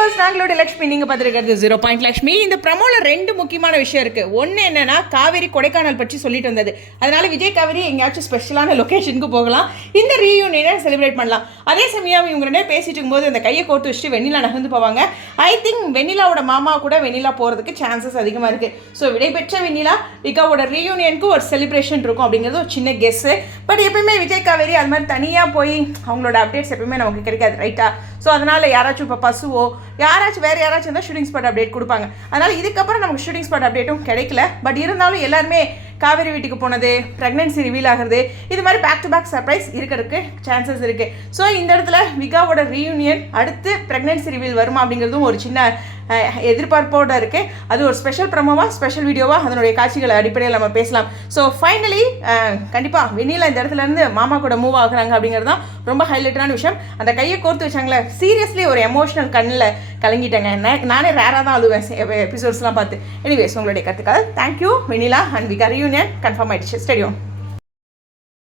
Viewers, நாங்களோட Lakshmi, நீங்கள் பார்த்துருக்கிறது 0 point Lakshmi. இந்த ப்ரமோவில் 2 முக்கியமான விஷயம் இருக்குது. ஒன்று என்னென்னா, காவேரி கொடைக்கானல் பற்றி சொல்லிட்டு வந்தது. அதனால் விஜய் காவேரி எங்கேயாச்சும் ஸ்பெஷலான லொக்கேஷனுக்கு போகலாம், இந்த ரீயூனியனை செலிப்ரேட் பண்ணலாம். அதே சமயம் இவங்க 2 பேரும் பேசிட்டு இருக்கும்போது அந்த கையை கோர்த்து வச்சுட்டு வெண்ணிலா நகர்ந்து போவாங்க. ஐ திங்க் வெண்ணிலாவோட மாமா கூட வெண்ணிலா போகிறதுக்கு சான்சஸ் அதிகமாக இருக்குது. ஸோ விடைபெற்ற வெண்ணிலா விகாவோட ரீயூனியனுக்கு ஒரு செலிப்ரேஷன் இருக்கும் அப்படிங்கிறது ஒரு சின்ன கெஸ்ஸு. பட் எப்பயுமே விஜய் காவேரி அது மாதிரி தனியாக போய் அவங்களோட அப்டேட்ஸ் எப்பயுமே நமக்கு கிடைக்காது, ரைட்டா? ஸோ அதனால் யாராச்சும் இப்போ பசுவோ யாராச்சும் வேறு யாராச்சும் இருந்தால் ஷூட்டிங் ஸ்பாட் அப்டேட் கொடுப்பாங்க. அதனால் இதுக்கப்புறம் நமக்கு ஷூட்டிங் ஸ்பாட் அப்டேட்டும் கிடைக்கல. பட் இருந்தாலும் எல்லாருமே காவேரி வீட்டுக்கு போனது, ப்ரெக்னென்சி ரிவீல் ஆகிறது, இது மாதிரி பேக் டு பேக் சர்ப்ரைஸ் இருக்கிறதுக்கு சான்சஸ் இருக்குது. ஸோ இந்த இடத்துல விகாவோட ரீயூனியன் அடுத்து ப்ரெக்னென்சி ரிவீல் வருமா அப்படிங்கிறதும் ஒரு சின்ன எதிர்பார்ப்போடு இருக்குது. அது ஒரு ஸ்பெஷல் ப்ரமோவாக ஸ்பெஷல் வீடியோவாக அதனுடைய காட்சிகளை அடிப்படையில் நம்ம பேசலாம். ஸோ ஃபைனலி கண்டிப்பாக வெண்ணிலா இந்த இடத்துலேருந்து மாமா கூட மூவ் ஆகுறாங்க அப்படிங்கிறது தான் ரொம்ப ஹைலைட்டான விஷயம். அந்த கையை கோர்த்து வச்சாங்களே, சீரியஸ்லி ஒரு எமோஷனல் கண்ணில் கலங்கிட்டேங்க. நானே ரேராக தான் அழுவேன் எபிசோட்ஸ்லாம் பார்த்து. எனிவேஸ், உங்களுடைய கருத்துக்கள். Thank you. Vennila and Vika reunion confirm ஆயிடுச்சு. ஸ்டேடியம்.